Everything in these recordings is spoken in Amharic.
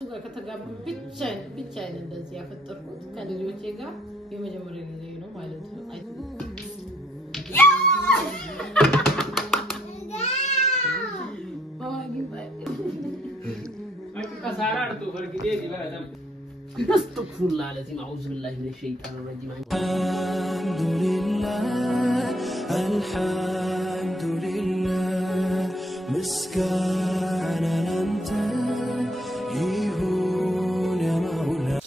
ከተጋቡ ብቻዬን እንደዚህ ያፈጠርኩት ከልጆቼ ጋር የመጀመሪያ ጊዜ ነው ማለት ነው استغفر الله العظيم اعوذ بالله من الشيطان الرجيم الحمد لله مسكانا انت يهون يا مولا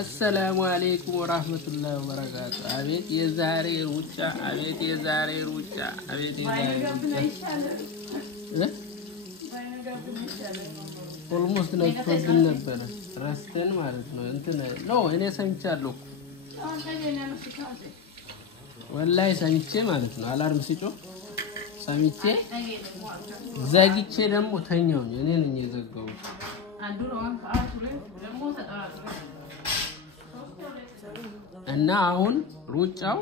السلام عليكم ورحمه الله وبركاته ابيت يا زاري روچا ابيت يا زاري روچا ابيت يا زاري almost like told ነበር ረስተን ማለት ነው እንትን ነው እኔ ሰምቻለሁ ወላሂ ሰምቼ ማለት ነው አላርም ሲጮ ሰምቼ ዘግቼ ደግሞ ተኛው እኔ ነኝ የዘጋው አንዱ ነው ደግሞ ተጣጣ እና አሁን ሩጫው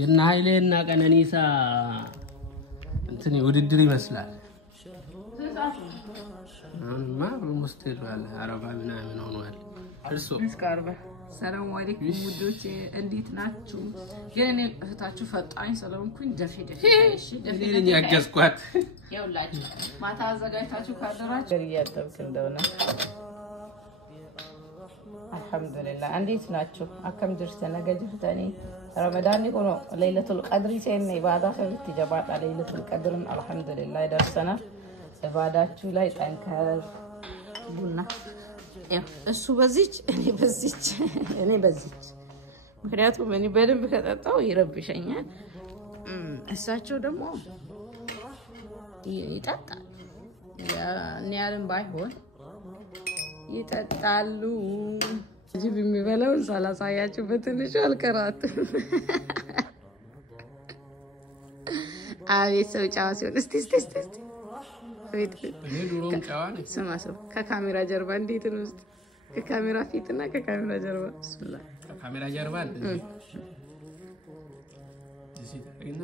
የና ኃይሌና ቀነኒሳ እንትን ውድድር ይመስላል ما بالمستقبل عربا ምናምን ሆኗል እርሱ እስካርባ ሰላም አለይኩም ውዶቼ እንዴት ናችሁ የኔ እህታችሁ ፈጣኝ ሰላምኩኝ ደፊ እሺ ደፊ ያገዝኳት ያውላችሁ ማታ አዘጋጅታችሁ ካደራችሁ ያጠብክ እንደሆነ አልহামዱሊላህ እንዴት ናችሁ አከም ድርሰና ገጅፍታኒ ረመዳን ይቆኖ ለይለቱል ቀድር ሲኔ ባዳ ፈብት ጀባጣ ለይለቱል ቀድርን አልহামዱሊላህ ደርሰና እባዳችሁ ላይ ጠንከር ቡና እሱ በዚች እኔ በዚች ምክንያቱም እኔ በደንብ ከጠጣው ይረብሸኛል እሳቸው ደግሞ ይጠጣሉ ያንን ባይሆን ይጠጣሉ ጅብ የሚበላው ሳላሳያችሁ በትንሹ አልቀራት አቤት ሰው ጫዋ ሲሆን እስቲ ዱሮም ጫዋን ሰማሰው ከካሜራ ጀርባ እንዴት ነው ከካሜራ ፊትና ከካሜራ ጀርባ ቢስሚላህ ከካሜራ ጀርባ እንደዚህ ታይና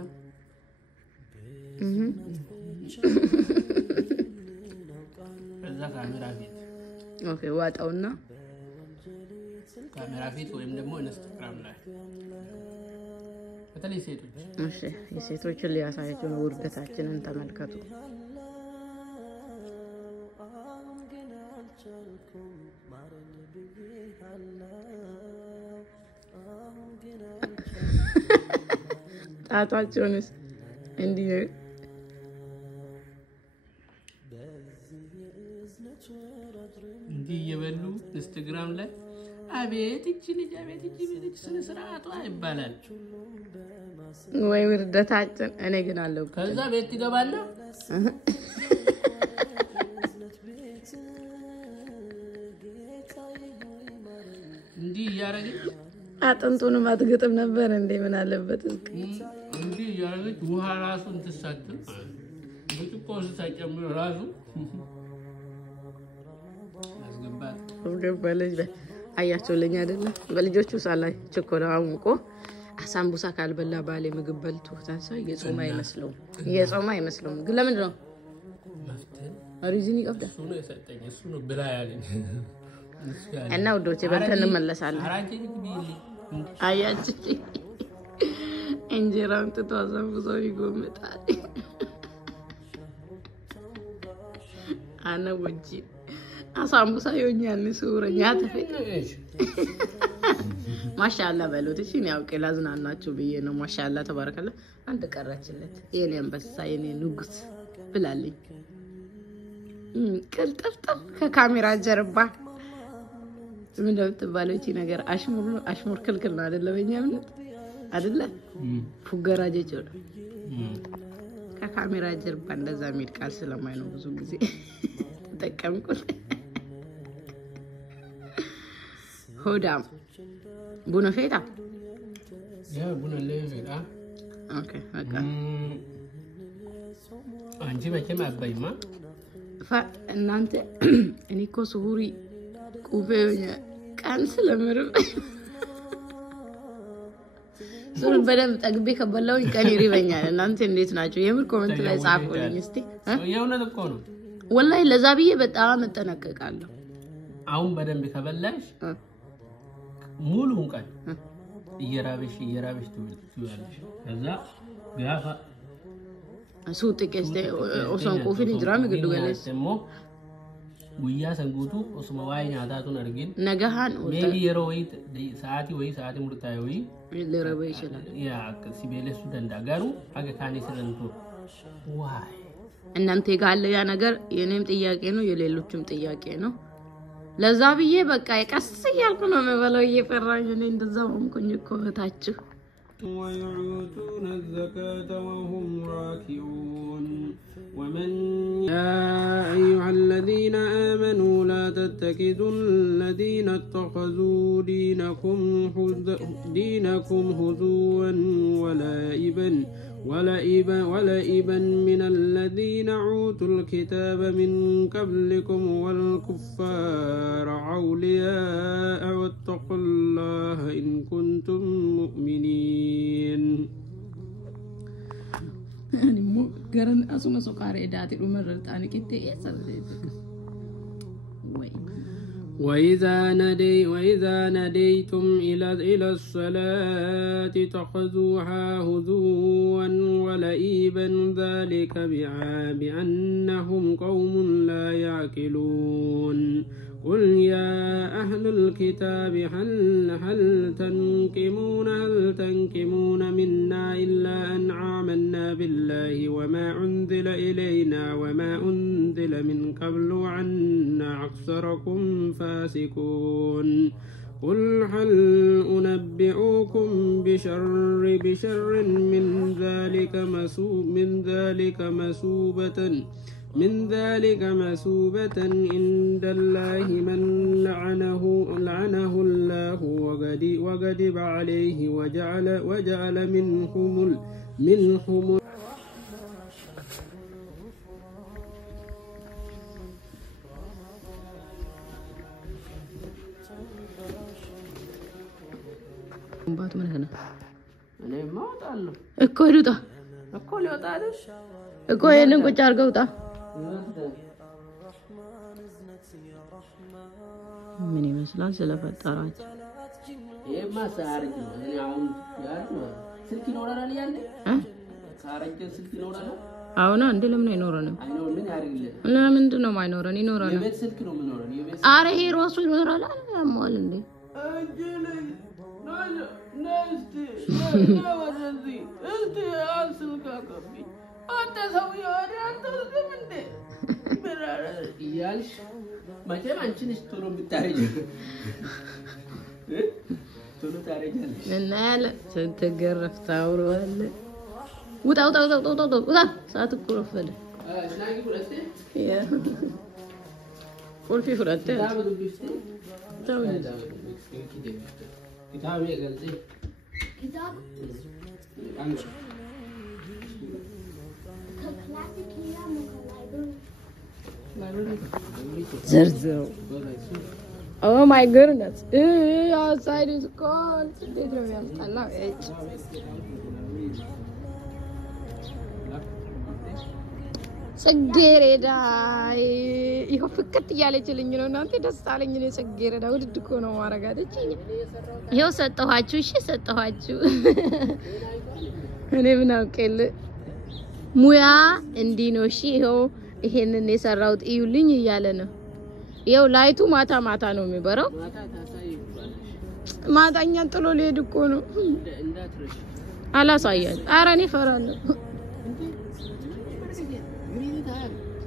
ከዛ ካሜራ ፊት ኦኬ ዋጣውና ካሜራ ፊት ወይም ደግሞ ኢንስታግራም ላይ በተለይ ሴቶች እሺ የሴቶችን ሊያሳያችሁ ነው ውርደታችንን ተመልከቱ ታጣቸውንስ እንዴ ይየበሉ ኢንስታግራም ላይ አቤት እቺ ልጅ ስነ ስርዓቷ ይባላል ወይ ውርደታችን እኔ ግን አለው ከዛ ቤት ይገባለሁ እንዴ ያረጋግ አጥንቱን ማትገጥም ነበር እንዴ ምን አለበት እንዴ ያረጋግ ውሃ ራሱን ተሳተም ብትቆስ ሳይጨምር ራሱ ገባለች አያቸው ለኛ አይደለ በልጆቹ ሳላይ ቸኮላ አሙቆ አሳምቡሳ ካልበላ ባለ ምግብ በልቶ ታንሳው የጾማ አይመስለው ግን ለምን ነው አሪዝኒ ቀብዳ እሱ ነው የሰጠኝ እሱ ነው ብላ ያለኝ እና ወዶቼ በልተን እንመለሳለን አያች እንጀራውን ተቷዘው ይጎመጣል አና ወጂ አሳምቡሳ የኛን ሱረኛ ተፈይ ማሻአላ በሉት እሺ ነው ያውቀ ላዝናናችሁ ብዬ ነው ማሻአላ ተባረከለ አንድ ቀራችለት የኔ አንበሳ የኔ ንጉስ ብላልኝ ቅልጥፍጥፍ ከካሜራ ጀርባ ምን ደምትባለው እቺ ነገር አሽሙር ክልክል ነው አይደለ በእኛም አይደለ ፉገራጀ ከካሜራ ጀርባ እንደዛ ሚድ ቃል ስለማይ ነው ብዙ ጊዜ ተጠቀምኩት ሆዳም ቡና ፌታ ያ ቡና ለፌታ ኦኬ በቃ አንቺ መቼም አባይማ እናንተ እኔ እኮ ሱሁሪ ቁቤኛ ቀን ስለምርብ ሱሁሪ በደንብ ጠግቤ ከበላው ቀን ይሪበኛል እናንተ እንዴት ናችሁ የምር ኮሜንት ላይ ጻፉልኝ እስቲ የሆነ እኮ ነው ወላሂ ለዛብዬ በጣም ተጠነቀቃለሁ አሁን በደንብ ከበላሽ ሙሉውን ቀን እየራበሽ ትውያለሽ ከዛ ጋፋ ሱጥ ከስተ ኦሶን ቆፊን ድራም ግዱገለስ ደሞ ጉያ ሰንጉቱ ኦስማ ዋይ ኛታቱን አርጊን ነገሃን ሜቢ የሮይት ሰዓቲ ሙርታዊ ለረበ ይችላል ያ ሲቤለሱ ደንዳጋሩ አገ ካኔ ሰረንቱ ዋይ እናንተ ጋር ያ ነገር የኔም ጥያቄ ነው የሌሎችም ጥያቄ ነው ለዛ ብዬ በቃ የቀስ ያልኩ ነው መበለው እየፈራኝ እኔ እንደዛው ሆንኩኝ እኮ ታችሁ ويعطون الزكاة وهم راكعون ومن يا أيها الذين آمنوا لا تتخذوا الذين اتخذوا دينكم هزوا ولعبا من الذين أوتوا الكتاب من قبلكم والكفار أولياء واتقوا الله إن كنتم مؤمنين يعني مو قرن أسمع سكاري داتي ومرت أنا كنت وإذا ناديتم إلى الصلاة اتخذوها هزوا ولعبا ذلك بأنهم قوم لا يعقلون قل يا أهل الكتاب هل تنقمون منا إلا أن آمنا بالله وما أنزل إلينا وما أنزل من قبل وأن أكثركم فاسقون قل هل أنبئكم بشر من ذلك مسوبة عند الله من لعنه الله وغضب عليه وجعل منهم ባቱ ምን ሆነ እኔ ማውጣለሁ እኮ ይሉታ እኮ ሊወጣልሽ እኮ የነን ቁጭ አርገውጣ ምን ይመስላል ስለፈጠራችሁ ይሄማ ሳርጅ እኔ አሁን ያሉ ስልክ ይኖራል ያለ ሳርጅ ስልክ ይኖራል አሁን አንዴ ለምን አይኖርንም አይኖር ምን ያርግልህ ለምንድን ነው ማይኖረን ይኖራል የቤት ስልክ ነው ምኖረን የቤት አረ ይሄ ራሱ ይኖራል አማል እንዴ አጅለኝ ነስቲ ወደዚህ እስቲ አስልካ ከቢ አንተ ሰው ያሪ አንተ ምንድን በራራ ይያልሽ መቼም አንቺ ነሽ ቶሎ ብታረጂ ቶሎ ታረጃለሽ እናለ ስትገረፍ ታውራለ ውጣ ሰዓት እኮ ረፈደ ስናጊ ሁለቴ ያ ቁልፊ ሁለቴ किताब ये गलती किताब क्लासिक किया Zerzo. Oh my goodness. Outside is cold. I love it. ጽጌረዳ ይኸው ፍቅት እያለችልኝ ነው እናንተ ደስ አለኝ ነው ጽጌረዳ ውድድ እኮ ነው ማረጋለች ይኸው ሰጠኋችሁ እሺ ሰጠኋችሁ እኔ ምን አውቄል ሙያ እንዲህ ነው እሺ ይኸው ይሄንን የሰራውት እዩልኝ እያለ ነው ይኸው ላይቱ ማታ ማታ ነው የሚበረው ማታኛን ጥሎ ሊሄድ እኮ ነው አላሳያል ኧረ እኔ እፈራለሁ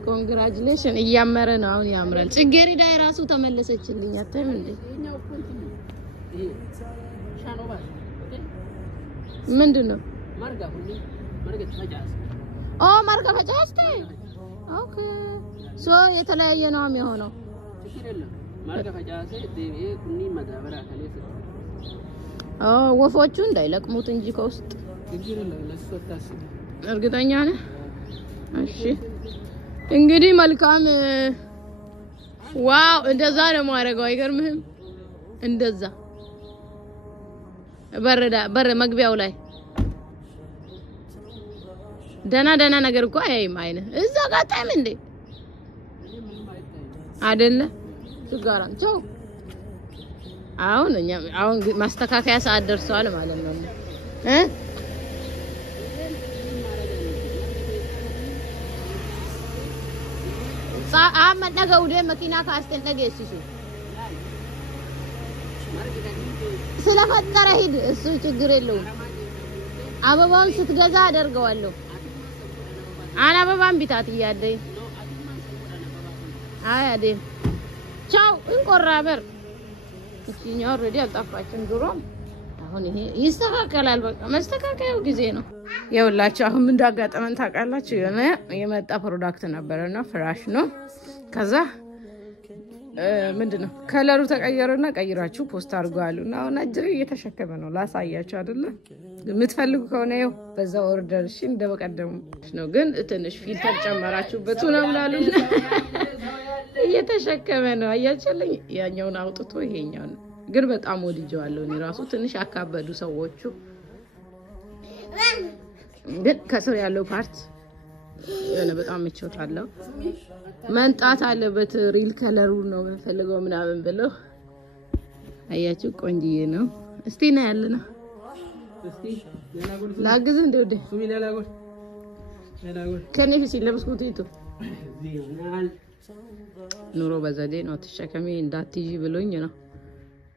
ኮንግራቹሌሽን እያመረ ነው አሁን ያምራል ጽጌረዳ የራሱ ተመለሰችልኝ አታይም እንዴ ምንድነው ማርጋ ፈጫስተ ኦኬ ሶ የተለያየ ነው የሚሆነው ማርጋ ፈጫሰ ዴቪ ኩኒ ማዳበራ ከለፈ ወፎቹ እንዳይለቅሙት እንጂ ከውስጥ እርግጠኛ ነህ እሺ እንግዲህ መልካም ዋው እንደዛ ነው ማረጋው አይገርምህም እንደዛ በር መግቢያው ላይ ደና ነገር እኮ አይም አይነ እዛ ጋር ታይም እንዴ አይደለ ችጋራም ቻው አሁን ማስተካከያ ሰዓት ደርሷል ማለት ነው አመት ነገው ወደ መኪና ካስተን ነገስሱ ስለፈጠረ ሂድ እሱ ችግር የለውም አበባውን ስትገዛ አደርገዋለሁ አበባን ቢታት ይያደይ አያዴም ቻው እንቆራበር እቺኛው ኦሬዲ አልጣፋችም ድሮም አሁን ይሄ ይስተካከላል በቃ መስተካከያው ጊዜ ነው ይኸውላችሁ አሁን ምን እንዳጋጠመን ታውቃላችሁ የሆነ የመጣ ፕሮዳክት ነበርና ፍራሽ ነው ከዛ ምንድነው ከለሩ ተቀየረና ቀይራችሁ ፖስት አድርጓሉና አሁን አጅሬ እየተሸከመ ነው ላሳያችሁ አይደለ የምትፈልጉ ከሆነ ይኸው በዛ ኦርደር እሺ እንደበቀደሙ ነው ግን ትንሽ ፊልተር ጨመራችሁበት ነው ምናሉና እየተሸከመ ነው አያችልኝ ያኛውን አውጥቶ ይሄኛው ግን በጣም ወድጄዋለሁ እኔ ራሱ ትንሽ አካበዱ ሰዎቹ ግን ከስር ያለው ፓርት የሆነ በጣም ምቾታለው መንጣት አለበት ሪል ከለሩ ነው የምፈልገው ምናምን ብለው አያችሁ ቆንጂዬ ነው እስቲ ነው ያለና እስቲ ላግዝ እንደውደ ሱሚና ላጎል ከነፊ ሲለብስኩት ይቱ ኑሮ በዘዴ ነው ተሸከሚ እንዳትይጂ ብሎኝ ነው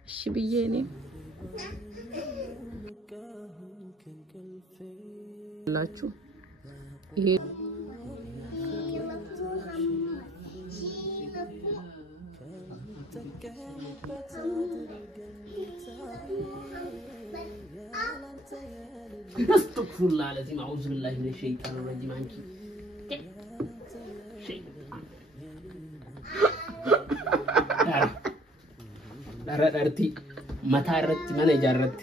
እሺ ብዬ እኔ ላችሁ ይሄ استغفر الله العظيم اعوذ بالله من الشيطان الرجيم انت درتي متارت من جرت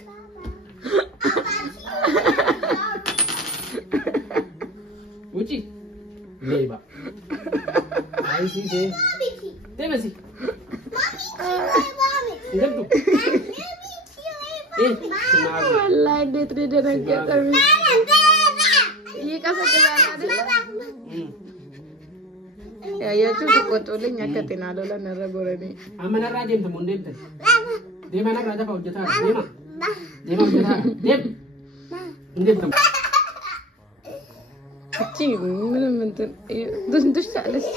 وجي ليبا اي سي سي تمسي انتو والله ديت درجه ይቀሰቅሳል አይደል ያያችሁ ተቆጥቶልኝ አከቴናለው ለነረጎረኒ አመናራ ጀምት ሙንዴት ደማና ራዳ ወጀታ ደማ እንዴት ነው እቺ ምንም እንትን ድንድሽ ታለች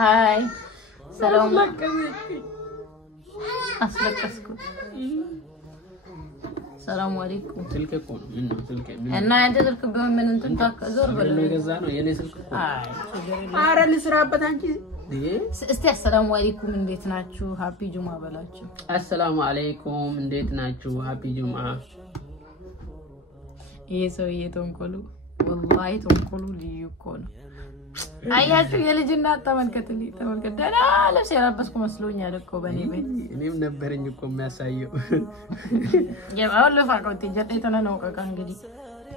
ሃይ ሰላም አስለቀስኩ ሰላም አለይኩም ስልክ እኮ ነው ምን ነው ስልክ እና አንተ ስልክ ቢሆን ምን እንትን ታከዞር በለ ነው የገዛ ነው የኔ ስልክ አይ አረ ልስራበት አንቺ እስቲ አሰላሙ አለይኩም እንዴት ናችሁ ሃፒ ጁማ በላችሁ አሰላሙ አለይኩም እንዴት ናችሁ ሃፒ ጁማ ይሄ ሰውዬ ተንኮሉ ወላሂ ተንኮሉ ልዩ እኮ ነው አያችሁ የልጅና ተመልከትልኝ ተመልከት ደና ለብስ ያለበስኩ መስሎኛል እኮ በኔ ቤት እኔም ነበርኝ እኮ የሚያሳየው ያው ለፋቀው ትጀጠ ተነነው ቀቃ እንግዲህ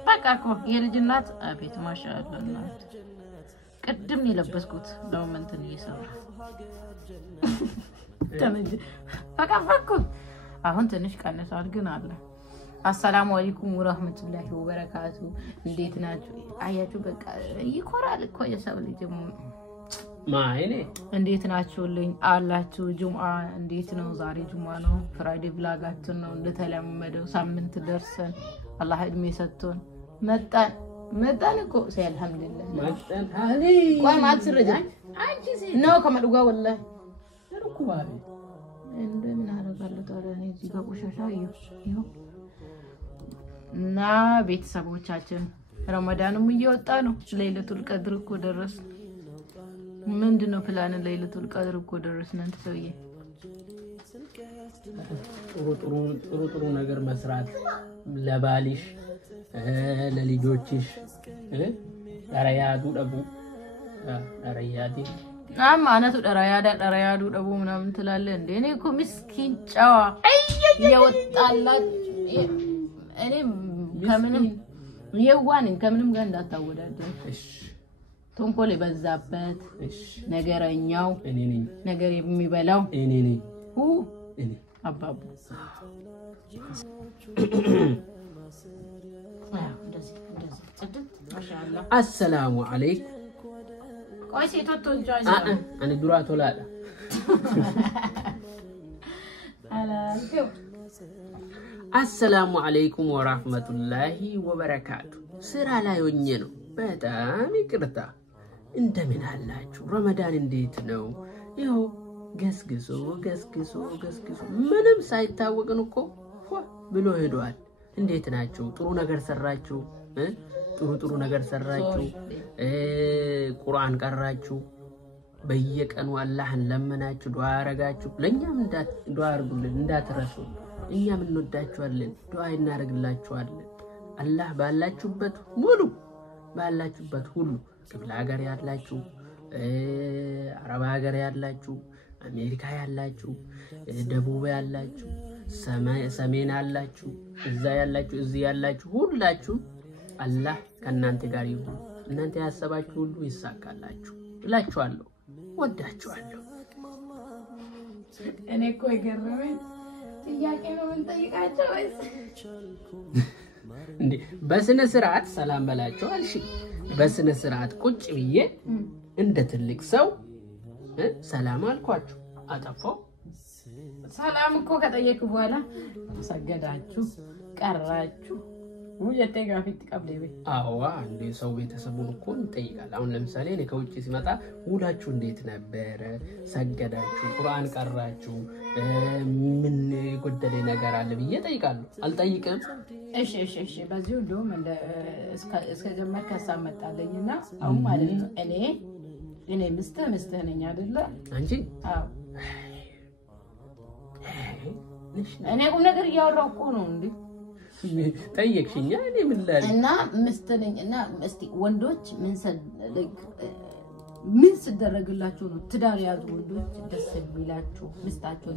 በቃ እኮ የልጅናት አቤት ማሻአላ እናት ቅድም የለበስኩት ለሞመንትን እየሰራ ተመጅ በቃ ፈኩ አሁን ትንሽ ቀነሳል ግን አለ አሰላሙ አለይኩም ወራህመቱላሂ ወበረካቱ እንዴት ናችሁ አያችሁ በቃ ይኮራል እኮ የሰው ልጅ ማይኔ እንዴት ናችሁልኝ አላችሁ ጁምአ እንዴት ነው ዛሬ ጁምአ ነው ፍራይዴ ብላጋችን ነው እንደተለመደው ሳምንት ደርሰን አላህ እድሜ ሰጥቶን መጣን እኮ ሰይ አልহামዱሊላህ መጣን አሊ ቆይ ማትስረጃ አንቺ ነው ከመድጓ ወላሂ እኮ ባሪ እንደምን አረጋለሁ ታዲያ እኔ እዚህ ጋር ቆሻሻ ይኸው እና ቤተሰቦቻችን ረመዳንም እየወጣ ነው ለይለቱል ቀድር እኮ ደረስ ምንድነው ፕላን ለይለቱል ቀድር እኮ ደረስን አንተ ሰውዬ ጥሩ ነገር መስራት ለባሊሽ ለልጆችሽ ዳራያዱ ደቡ ዳራያዲ አማነቱ ዳራያዱ ደቡ ምናምን ትላለ እንዴ እኔ እኮ ምስኪን ጫዋ የወጣላት እኔ ከምንም የዋንን ከምንም ጋር እንዳታወዳደር እሺ ተንኮል በዛበት ነገረኛው እኔ ነኝ ነገር የሚበላው እኔ ነኝ እኔ አባቡ እንደዚህ ጽድት ማሻአላ አሰላሙ አለይኩም ቆይ ሴቶች እንጃይ እኔ ዱራ ቶላዳ አላልኩም አሰላሙ አለይኩም ወራህመቱላሂ ወበረካቱ ስራ ላይ ሆኜ ነው በጣም ይቅርታ እንደምን አላችሁ ረመዳን እንዴት ነው ይኸው ገስግሶ ምንም ሳይታወቅን እኮ ብሎ ሄዷል እንዴት ናችሁ ጥሩ ነገር ሰራችሁ ጥሩ ነገር ሰራችሁ ቁርአን ቀራችሁ በየቀኑ አላህን ለመናችሁ ዱዓ አረጋችሁ ለኛም ዱዓ አርጉልን እንዳትረሱ እኛም እንወዳችኋለን ዱዓ እናረግላችኋለን አላህ ባላችሁበት ሁሉ ክፍለ ሀገር ያላችሁ አረብ ሀገር ያላችሁ አሜሪካ ያላችሁ ደቡብ ያላችሁ ሰሜን ያላችሁ እዛ ያላችሁ እዚህ ያላችሁ ሁላችሁ አላህ ከናንተ ጋር ይሁን እናንተ ያሰባችሁ ሁሉ ይሳካላችሁ እላችኋለሁ ወዳችኋለሁ እኔ እኮ ይገርመኝ ጥያቄ ነው እንጠይቃቸው ወይስ እንዴ በስነ ስርዓት ሰላም በላቸው አልሽ በስነ ስርዓት ቁጭ ብዬ እንደ ትልቅ ሰው ሰላም አልኳችሁ አጠፋው ሰላም እኮ ከጠየቁ በኋላ ሰገዳችሁ ቀራችሁ ወየቴ ጋፊት ቀብሌ አዋ እንዴ ሰው ቤተሰቡን እኮ ይጠይቃል አሁን ለምሳሌ እኔ ከውጪ ሲመጣ ውላችሁ እንዴት ነበር ሰገዳችሁ ቁርአን ቀራችሁ ምን ጎደለ ነገር አለ ብዬ ጠይቃለሁ አልጠይቅም እሺ በዚሁ እንደውም እንደ እስከ ጀመር ከሳም መጣለኝና አሁን ማለት ነው እኔ ምስተህ ነኝ አይደለ አንቺ አዎ እኔ ቁም ነገር ያወራው እኮ ነው እንዴ ጠየቅሽኛ እኔ ምን ላይ እና ምስተነኝ እና እስቲ ወንዶች ምን ሲደረግላችሁ ነው ትዳር ያዙ ወንዶች ደስ የሚላችሁ ምስታቸው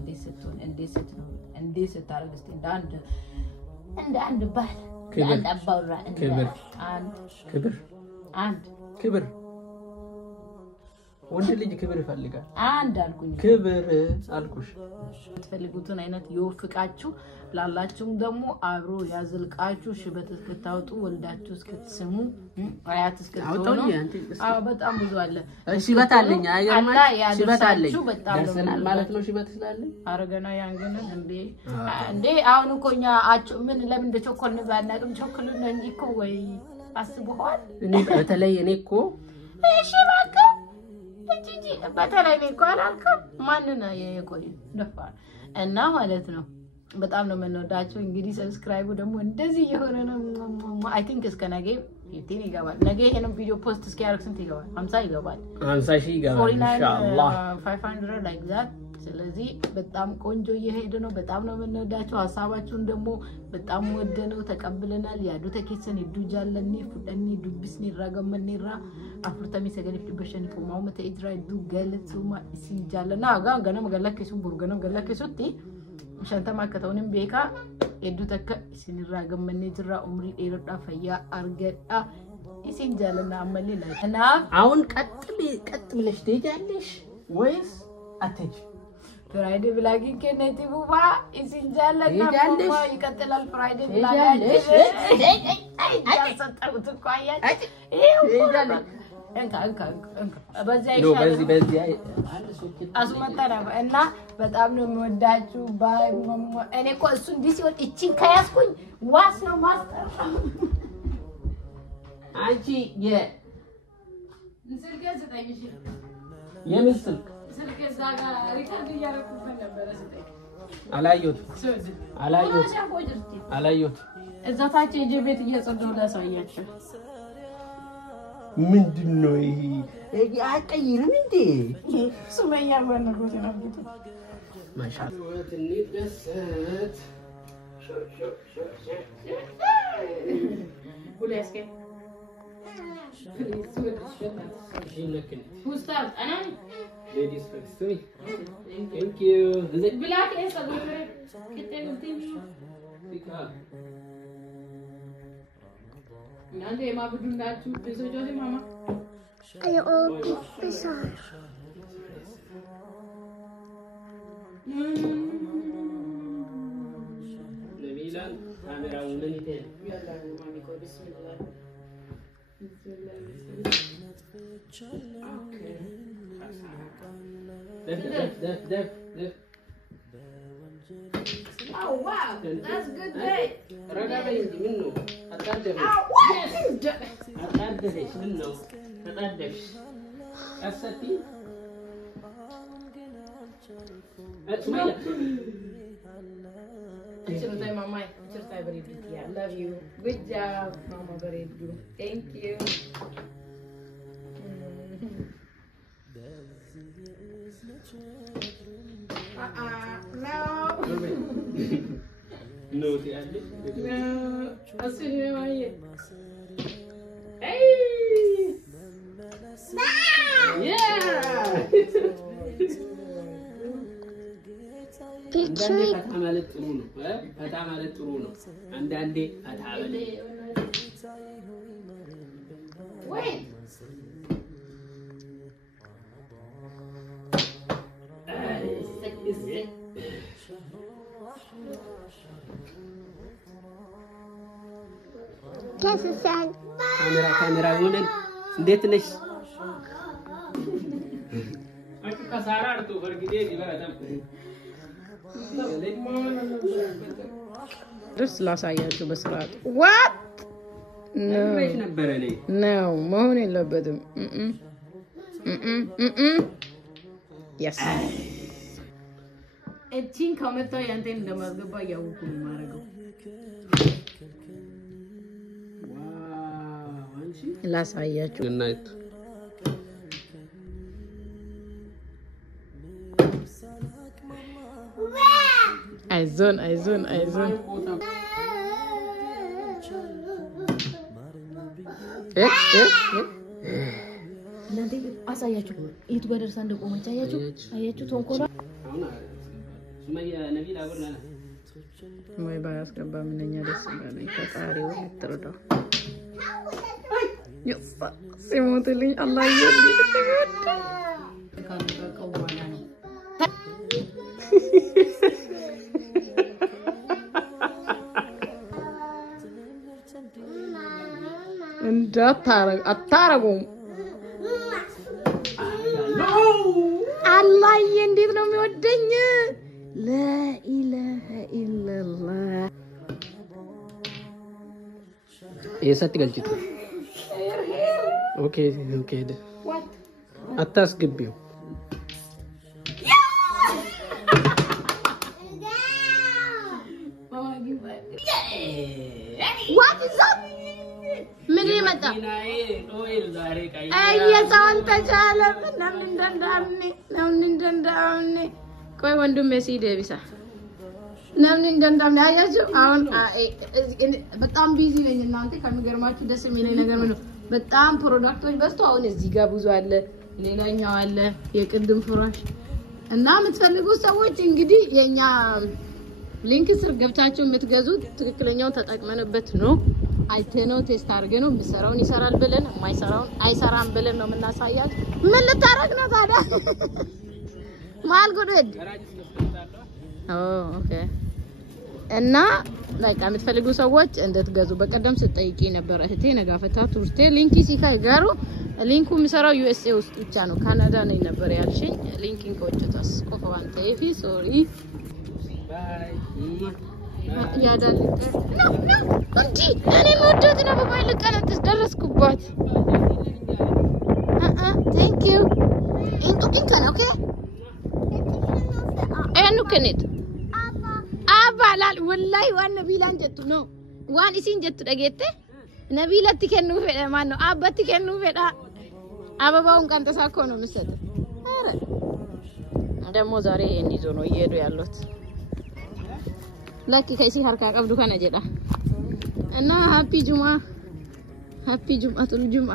እንዴት ስታረግ እስቲ እንደ አንድ ባል አንድ አባውራ ክብር ወንድ ልጅ ክብር ይፈልጋል አንድ አልኩኝ ክብር አልኩሽ ትፈልጉትን አይነት ይወፍቃችሁ ላላችሁም ደግሞ አብሮ ያዝልቃችሁ ሽበት እስክታውጡ ወልዳችሁ እስክትስሙ አያት እስክትሆኑ አዎ በጣም ብዙ አለ ሽበት አለኝ አይገርማሽ ሽበት አለኝ ደርሰናል ማለት ነው ሽበት ስላለኝ አረጋና ያንገነ እንዴ አሁን እኮኛ ምን ለምን እንደቸኮልን ባናቅም ቸኮልን እንጂ እኮ ወይ አስበዋል እኔ በተለይ እኔ እኮ እሺ በቃ እጂ በተለይ እኮ አላልኩም ማንና የቆይ ደፋር እና ማለት ነው በጣም ነው የምንወዳችሁ እንግዲህ ሰብስክራይቡ ደግሞ እንደዚህ የሆነ ነው አይ ቲንክ እስከ ነገ 15 ይገባል ነገ ይሄንን ቪዲዮ ፖስት እስኪያርክ ስንት ይገባል 50 ይገባል 50 ሺህ ይገባል ኢንሻአላህ 500 like that ስለዚህ በጣም ቆንጆ እየሄደ ነው በጣም ነው የምንወዳችሁ ሐሳባችሁን ደግሞ በጣም ወደነው ተቀብለናል ያዱ ተከሰን ይዱጃለኒ ፍደኒ ዱብስኒ ራገመኒራ አፍርተሚ ሰገለፍ ዱበሽን ቆማው መተ ኢድራይ ዱ ገለቱማ ሲጃለና ጋና መገለከሱ ቡርገና ገለከሱቲ ሸንተማ ከተውንም ቤካ የዱ ተከ ሲንራገመኒ ዝራ ኡምሪ ኤረዳ ፈያ አርገዳ ሲንጃለና አመለና እና አሁን ቀጥ ብለሽ ትሄጃለሽ ወይስ አትሄጂ ፍራይዴ ብላጊን ከነቲ ቡባ ሲንጃለና ቡባ ይቀጥላል ፍራይዴ ብላጊን አይ ያሰጣውት እኮ አያጭ ይሄ እንካ በዚህ አስመጣና እና በጣም ነው የምወዳችሁ ባይ እኔ እኮ እሱ እንዲህ ሲወጥ እቺን ከያስኩኝ ዋስ ነው ማስተር አንቺ ስልክ ዘጠኝሽ የምስል ስልክ ዛጋ ሪካርድ እያደረኩት ነበር ዘጠኝ አላየሁት እዛ ታች እጄ ቤት እየጸደው ላሳያችሁ ምንድነው ይሄ አቀይርን እንዴ ሱመያ ወነሮት ነብቱ ማሻአላህ እንድደሰት ሁለስከ Ustaz, anan? Ladies first. Thank you. Black is a good. Kita continue. Nanti emang berdua tu besok jadi mama. Ayo besar. Nabila, kamera ulang itu. Ya Allah, mami kau Bismillah. Bismillah. دف Oh wow, that's good day. رقبي منه أتقدم أتقدمش منه أتقدمش أستي سمية Cerita mama, cerita beribu ya. Love you. Good job, mama beribu. Thank you. No. No, tiada. No. Asyik maya. Hey. Yeah. አንዳንዴ ፈታ ማለት ጥሩ ነው ፈታ ማለት ጥሩ ነው አንዳንዴ ፈታ ማለት ወይ ካሜራ ሆነን እንዴት ነሽ አጭ ከሳራ አርቱ በርግዴ ይበራታም ድረስ ላሳያችሁ በስርዓት what no መሆን የለበትም yes እቺን ከመጣ ያንተን እንደማስገባ ያውቁ ማረገው ዋው አንቺ ላሳያችሁ እናይት አይዞን እናንተ አሳያችሁ እቱ ጋር ደርሳ እንደቆመች አያችሁ ተንኮላ ሱመያ ነቢል አብርና ወይ ባያስገባ ምንኛ ደስ ይላል ፈጣሪው ትርዳው ሲሞትልኝ አላህ ይወድልኝ አታረጉም አላህ እንዴት ነው የሚወደኝ ላኢላሃ ኢላላህ የሰጥ ገልጭት ኦኬ አታስገቢው what is that ምን ይመጣ አየሳን ተቻለ ለምን እንደንዳምኔ ቆይ ወንድም ሜሲ ደቢሳ ለምን እንደንዳምኔ አያችሁ አሁን በጣም ቢዚ ነኝ እናንተ ከመገርማችሁ ደስ የሚለኝ ነገር ምን ነው በጣም ፕሮዳክቶች በስቶ አሁን እዚህ ጋር ብዙ አለ ሌላኛው አለ የቅድም ፍራሽ እና የምትፈልጉ ሰዎች እንግዲህ የኛ ሊንክ ስር ገብታችሁ የምትገዙት ትክክለኛውን ተጠቅመንበት ነው አይተነው ቴስት አድርገነው ምሰራውን ይሰራል ብለን የማይሰራውን አይሰራም ብለን ነው የምናሳያት ምን ልታረግ ነው ታዲያ ማልጎደድ ኦኬ እና like የምትፈልጉ ሰዎች እንድትገዙ በቀደም ስትጠይቂ ነበር እህቴ ነጋፈታ ቱርቴ ሊንክ ሲካይጋሩ ሊንኩ የሚሰራው ዩኤስኤ ውስጥ ብቻ ነው ካናዳ ነው ነበር ያልሽኝ ሊንኪንግ ወጭታስ ቆፈዋን ተይፊ ሶሪ ባይ ያዳል እንጂ እኔ ወደት ነው በሞባይል ቀነጥስ ደረስኩባት thank you እንከን ኦኬ እኑ ከኔት አባላል ወላይ ዋን ነቢላን ጀቱ ነው ዋን ኢሲን ጀቱ ደገቴ ነቢላት ከኑ ፈዳ ማን ነው አባት ከኑ ፈዳ አበባውን ቀንተሳኮ ነው መስጠት አረ ደሞ ዛሬ ይሄን ይዞ ነው እየሄዱ ያሉት ለኪ ከይሲ ሀርካ ቀብዱ ከነ ጀዳ እና ሃፒ ጁማ ቱል ጁማ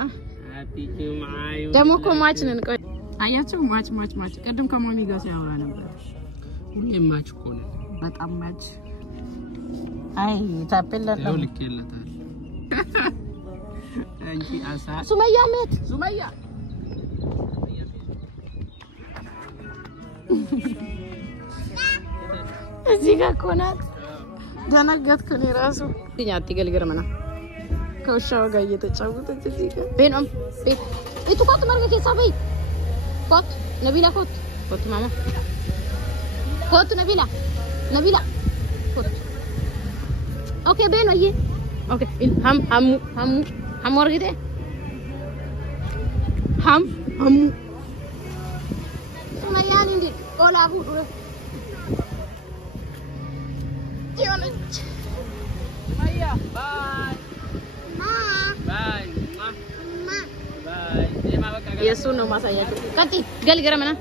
ደሞ እኮ ማች ነን ቆይ አያችሁ ማች ቀደም ከማሚ ጋር ሲያወራ ነበር ሁሌም ማች እኮ ነው በጣም ማች አይ ታፔላ ነው ልከለታል አንቺ አሳ ሱመያ ሜት ሱመያ እዚህ ጋር ኮናት ደነገጥኩ እኔ ራሱ እኛ አትገልግርምና ከውሻው ጋር እየተጫወተች እዚህ ጋር ቤት itu kot marga ke sabai kot Nabila kot mama kot Nabila kot okay ben aye okay ham warga deh ham sunayan ini kola aku dulu jangan Maya bye bye ma bye terima kasih Yesu nama saya Kati gali gara mana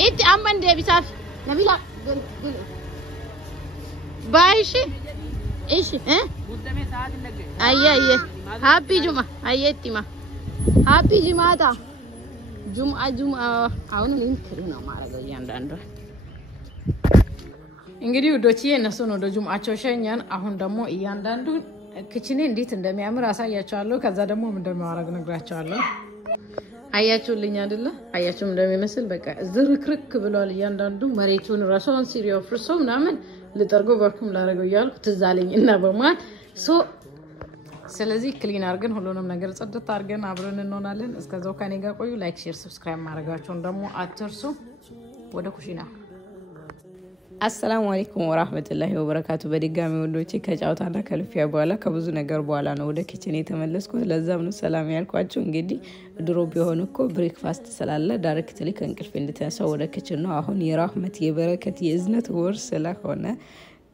itu aman dia bisa Nabila bye ishi मुद्दे में साथ लगे aye happy juma aye tima happy jumata juma አሁን ክሪው ነው ማረገው ያንዳንዱ እንግዲህ ወዶቼ እነሱ ነው ጁምአቸው ሸኛን አሁን ደግሞ እያንዳንዱ ክችኔ እንዴት እንደሚያምር አሳያቸዋለሁ ከዛ ደግሞ ምን እንደማወራግ ነግራቸዋለሁ አያችሁልኝ አይደለ አያችሁም እንደሚመስል በቃ ዝርክርክ ብሏል እያንዳንዱ መሬቱን ራሱን ሲሪዮ ፍርሶ ምናምን ልጠርገው ባኩም ላረገው ያልኩ ትዛለኝ እና በማል ስለዚህ ክሊን አርገን ሁሉንም ነገር ጽድት አርገን አብረን እንሆናለን እስከዛው ከኔ ጋር ቆዩ ላይክ ሼር ሰብስክራይብ ማድረጋችሁን ደግሞ አትርሱ ወደ ኩሽና አሰላሙ አለይኩም ወራህመቱላሂ ወበረካቱ በድጋሚ ወንዶቼ ከጫውታና ከልፊያ በኋላ ከብዙ ነገር በኋላ ነው ወደ ኪችን የተመለስኩት ለዛም ነው ሰላም ያልኳችሁ እንግዲህ ድሮ ቢሆን እኮ ብሬክፋስት ስላለ ዳይሬክትሊ ከእንቅልፍ እንድተነሳው ወደ ኪችን ነው አሁን የራህመት የበረከት የእዝነት ወር ስለሆነ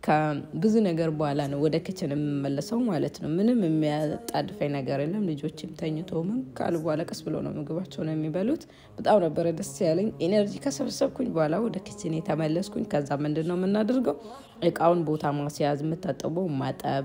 ከብዙ ነገር በኋላ ነው ወደ ኪችን የምመለሰው ማለት ነው ምንም የሚያጣድፈኝ ነገር የለም ልጆችም ተኝተው ምን ካሉ በኋላ ቀስ ብለው ነው ምግባቸው ነው የሚበሉት በጣም ነበር ደስ ያለኝ ኢነርጂ ከሰብሰብኩኝ በኋላ ወደ ኪችን የተመለስኩኝ ከዛ ምንድነው የምናደርገው እቃውን ቦታ ማስያዝ መታጠበው ማጠብ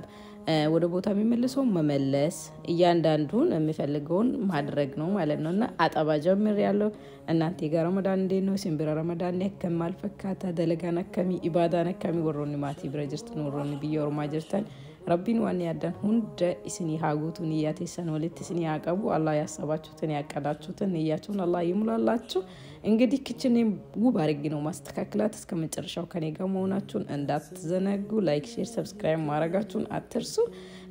ወደ ቦታ የሚመለሰው መመለስ እያንዳንዱን የሚፈልገውን ማድረግ ነው ማለት ነውና አጠባ ጀምር ያለው እናንተ ጋር ረመዳን እንደነው ሲምብራ ረመዳን ከማል ፈካታ ደለጋና ከሚ ኢባዳና ከሚ ወሮኒ ማቲ ብረጅስት ኖሮኒ ቢዮር ማጀርተን ረቢን ዋን ያዳን ሁንደ እስኒ ሃጉቱን ያተሰን ወለት እስኒ ያቀቡ አላህ ያሰባችሁትን ያቀዳችሁትን ንያችሁን አላህ ይሙላላችሁ እንግዲህ ኪችኔም ውብ አርጊ ነው ማስተካከላት እስከ መጨረሻው ከኔ ጋር መሆናችሁን እንዳትዘነጉ ላይክ ሼር ሰብስክራይብ ማድረጋችሁን አትርሱ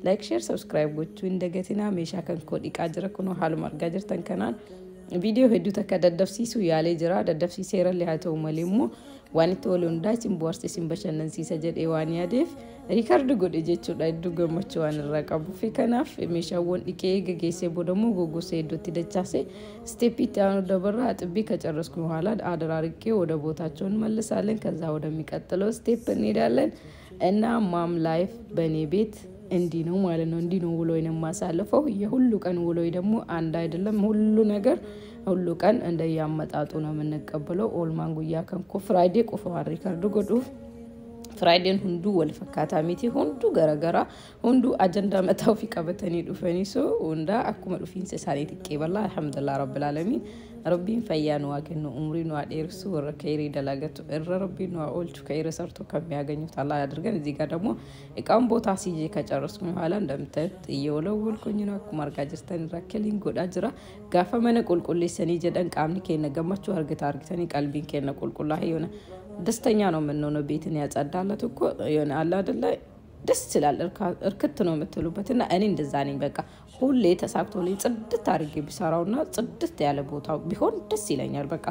ላይክ ሼር ሰብስክራይብ ጎቹ እንደገቲና ሜሻ ከንኮዲ ቃጅረኩ ነው ሀል ማርጋጅርተን ከናል ቪዲዮ ሄዱ ተከደደፍሲሱ ያለ ጅራ ደደፍሲሴራ ለያተው መለሙ ዋንቶ ወለንዳችን ቦርስ ሲምበሸነን ሲሰጀድ ኤዋኒያ ዴፍ ሪካርድ ጎድ እጀቹ ዳይዱ ገመቹዋን ረቀቡ ፍከናፍ ሜሻውን ዲኬ ገጌሴ ቦደሞ ጎጎሴ ዶቲ ደቻሴ ስቴፒታኑ ደበራ አጥቢ ከጨረስኩ በኋላ አደራርቄ ወደ ቦታቸውን መልሳለን ከዛ ወደሚቀጥለው ስቴፕ እንሄዳለን እና ማም ላይፍ በኔ ቤት እንዲ ነው ማለት ነው እንዲ ነው ውሎዬን ማሳለፈው የሁሉ ቀን ውሎዬ ደግሞ አንድ አይደለም ሁሉ ነገር ሁሉ ቀን እንደያመጣጡ ነው የምንቀበለው ኦልማንጉያ ከንኮ ፍራይዴ ቆፈዋር ሪካርድ ጎዱ ፍራይዴን ሁንዱ ወልፈካታ ሚቲ ሁንዱ ገረገራ ሁንዱ አጀንዳ መታው ፊቀበተኒ ዱፈኒሶ ወንዳ አኩመ ዱፊንስ ሳሌት ይቀበላ አልহামዱሊላህ ረብል ዓለሚን ረቢን ፈያኑ አገኑ ኡምሪኑ አደርሱ ወረከይሪ ደላገቱ ረቢን ወአልቹ ከይረ ሰርቶ ከሚያገኙት አላህ ያድርገን እዚህ ጋር ደግሞ እቃም ቦታ ሲጄ ከጨረስኩ በኋላ እንደምታዩት እየወለወልኩኝ ነው ኩማርጋጅስተን ራከሊን ጎዳጅራ ጋፈመነ ቁልቁል ሰኒ ጀደን ቃምኒ ከነ ገማቹ አርግታርግተኒ ቀልቢን ከነ ቁልቁላህ ይሆነ ደስተኛ ነው ምንነው ቤትን ያጸዳለት እኮ የሆነ አላ አይደለ ደስ ይላል እርክት ነው የምትሉበትና እኔ እንደዛ ነኝ በቃ ሁሌ ተሳክቶልኝ ጽድት አርጌ ቢሰራውና ጽድት ያለ ቦታው ቢሆን ደስ ይለኛል በቃ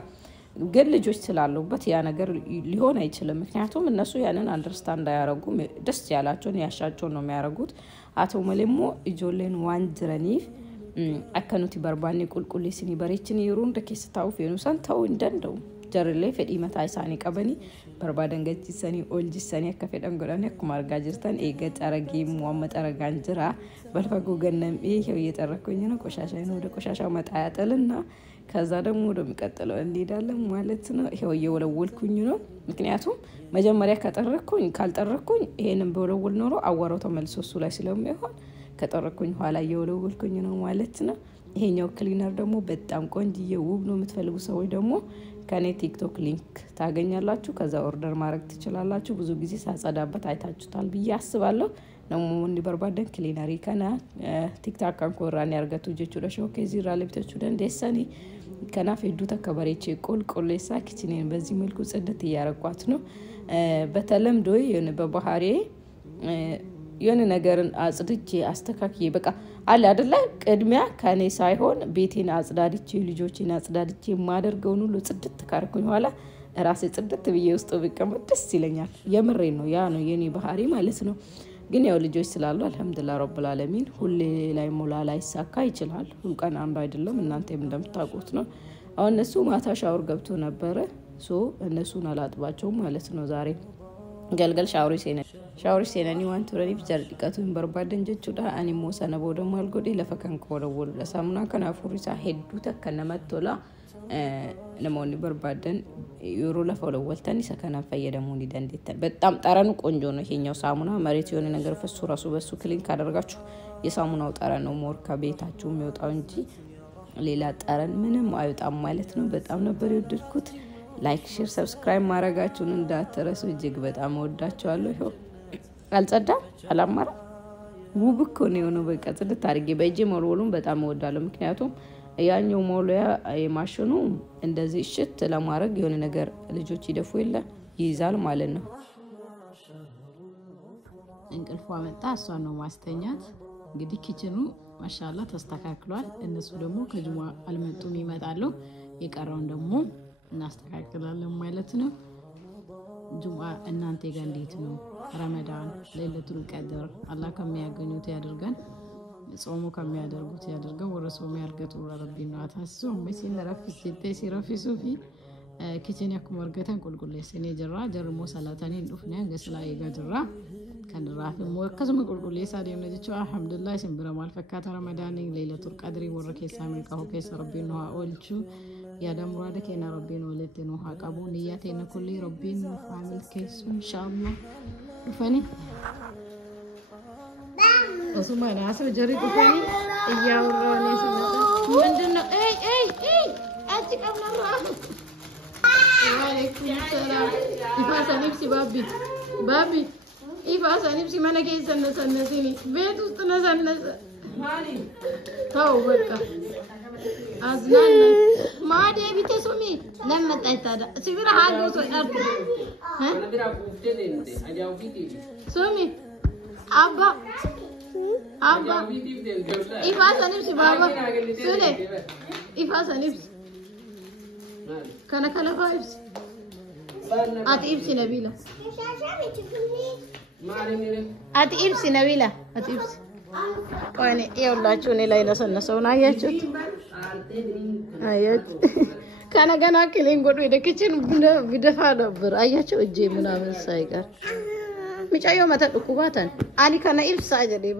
ግን ልጆች ስላሉበት ያ ነገር ሊሆን አይችልም ምክንያቱም እነሱ ያንን አንደርስታንድ ያያረጉ ደስ ያላቸውን ያሻቸው ነው የሚያረጉት አቶ መለሞ ኢጆሌን ዋንጅረኒፍ አከኑቲ በርባኒ ቁልቁል ሲኒ በሬችን ይሩን ደከስታው ፈኑሳን ታው እንደንደው ጀርሌ ፈዲ መታይ ሳኒ ቀበኒ በርባደን ገጭሰኒ ኦልጂሰኒ ከፈደን ጎዳኔ ኩማርጋ ጅርተን ኤገጥ አረጊ ሙአመጥ አረጋንጅራ በልፈጎ ገነም ይሄው እየጠረኩኝ ነው ቆሻሻይ ነው ወደ ቆሻሻው መጣያጠልና ከዛ ደግሞ ወደሚቀጥለው እንዲዳለም ማለት ነው ይሄው እየወለወልኩኝ ነው ምክንያቱም መጀመሪያ ከጠረኩኝ ካልጠረኩኝ ይሄንን በወለወል ኖሮ አዋራው ተመልሶ እሱ ላይ ስለሚሆን ከጠረኩኝ ኋላ እየወለወልኩኝ ነው ማለት ነው ይሄኛው ክሊነር ደግሞ በጣም ቆንጆ ውብ ነው የምትፈልጉ ሰዎች ደግሞ ከኔ ቲክቶክ ሊንክ ታገኛላችሁ ከዛ ኦርደር ማድረግ ትችላላችሁ ብዙ ጊዜ ሳጸዳበት አይታችሁታል ብዬ አስባለሁ ነው ወንዲ በርባደን ክሊነሪ ከና ቲክቶክ አንኮራን ያርገቱ ጀቹ ለሾ ከዚ ራለብቶቹ ደንደሰኒ ከና ፈዱ ተከበረች ቆልቆሌሳ ኪችኔን በዚህ መልኩ ጽድት ያረቋት ነው በተለምዶ የነ በባህሪ የሆነ ነገርን አጽድቼ አስተካክዬ በቃ አለ አይደለ ቅድሚያ ከኔ ሳይሆን ቤቴን አጽዳድቼ ልጆቼን አጽዳድቼ ማደርገውን ሁሉ ጽድት ካርኩኝ ኋላ ራሴ ጽድት ብዬ ውስጥ ብቀመጥ ደስ ይለኛል። የምሬን ነው። ያ ነው የኔ ባህሪ ማለት ነው። ግን ያው ልጆች ስላሉ አልহামዱሊላህ ረብል ዓለሚን ሁሌ ላይ ሞላ ላይ ሳካ ይችላል። ሁሉ ቀን አንዱ አይደለም። እናንተም እንደምታውቁት ነው። አሁን እነሱ ማታ ሻወር ገብቶ ነበር። እነሱን አላጥባቸውም ማለት ነው ዛሬ ገልገል ሻወር ሴነኒ ዋን ቱረኒ ቢጀርዲቀቱን በርባደን ጀቹዳ አኒ ሞሰነ ቦደም አልጎዲ ለፈከን ኮደወሉ ለሳሙና ከናፉሪሳ ሄዱ ተከነመቶላ ለሞኒ በርባደን ዩሮ ለፈለ ወልተን ይሰከና ፈየደሙኒ ደንዴተን በጣም ጠረኑ ቆንጆ ነው። ይሄኛው ሳሙና መሬት የሆነ ነገር ፈሱ ራሱ በሱ ክሊን ካደረጋችሁ የሳሙናው ጠረን ነው ሞር ከቤታችሁ የሚወጣው እንጂ ሌላ ጠረን ምንም አይወጣም ማለት ነው። በጣም ነበር የወደድኩት። ላይክ ሼር ሰብስክራይብ ማድረጋችሁን እንዳትረሱ። እጅግ በጣም ወዳችኋለሁ። ይሄው አልጸዳም አላማራ ውብ እኮ ነው። በቃ ጽድት አድርጌ በእጄ ሞልወሉን በጣም እወዳለሁ። ምክንያቱም ያኛው ሞልያ የማሽኑ እንደዚህ እሽት ለማድረግ የሆነ ነገር ልጆች ይደፉ የለ ይይዛል ማለት ነው። እንቅልፏ መጣ። እሷ ነው ማስተኛት። እንግዲህ ኪችኑ ማሻአላ ተስተካክሏል። እነሱ ደግሞ ከጁማ አልመጡም ይመጣሉ። የቀረውን ደግሞ እናስተካክላለን ማለት ነው። ጁማ እናንተ ጋር እንዴት ነው? ረመዳን ለይለቱል ቀድር አላህ ከሚያገኙት ያድርገን። ጾሙ ከሚያደርጉት ያድርገን። ወረሶም ያርገጡ ረቢና ታሱ መስል ረፍስ ሲረፊ ሱፊ ኪችን ያኩም ወርገተን ቁልቁሌስኔ ጀራ ጀርሞ ሰላታኔ እንዱፍና ገስላ ይጋጅራ ከንራፍ ወከዘም ቁልቁሌሳ ደምነጅ አልহামዱሊላህ ሲምብረማል ፈካተ ረመዳን ለይለቱል ቀድሪ ወረከሳ መልካሁ ከሰ ረቢና ኦልቹ يا دمراد كنا ربنا ولدنا حقبون نياتنا كل ربنا فعمل كيس إن شاء الله فني أسمع أنا أسمع جري فني يا وراني سمعت من دون أي أتيك أمر وعليكم السلام إفاس نفسي بابي إفاس نفسي ما نجي سنة سيني بيت وستنا سنة مالي تاو بكا أزلنا ما أدري بتسمي لما تأتى سيبنا حاجة وصارت ها سمي أبا إفاس نفسي بابا سنة إفاس نفسي كنا فايبس أتيبسي نبيلة أتيبسي نبيلة أتيبسي وأنا يلا شوني لا ينسون نسونا يجود አያት ከነገና ክሊን ጎዶ የደከችን ቢደፋ ነበር አያቸው እጄ ምናምን ሳይቀር ምጫየው መተጥቁባታን አሊ ከነ ኢብሳ ጀዴብ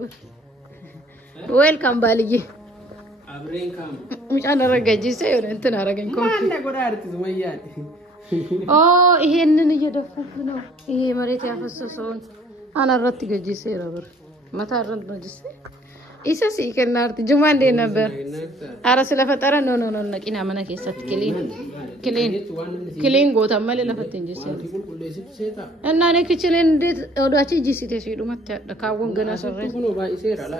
ዌልካም ባልዬ አብሬን ካም ምጫ ነረገጂ ሰው እንትን አረገኝ ኮንፊ ማንደ ጎዳ አርቲዝ ወያን ይሄንን እየደፈፍ ነው። ይሄ መሬት ያፈሰሰውን አናረት ገጂ ሰይራበር መታረን በጅስ ኢሰሲ ከናርት ጁማ እንደ ነበር አረ ስለፈጠረ ነው ነቂና ማነከ ሰት ክሊን ጎታ ማለ ለፈት እንጂ እና እኔ ክችሌን እንዴት ወዳቺ ጂሲቴ ሲዱ መጣ ካውን ገና ሰረ ነው ባይሰራላ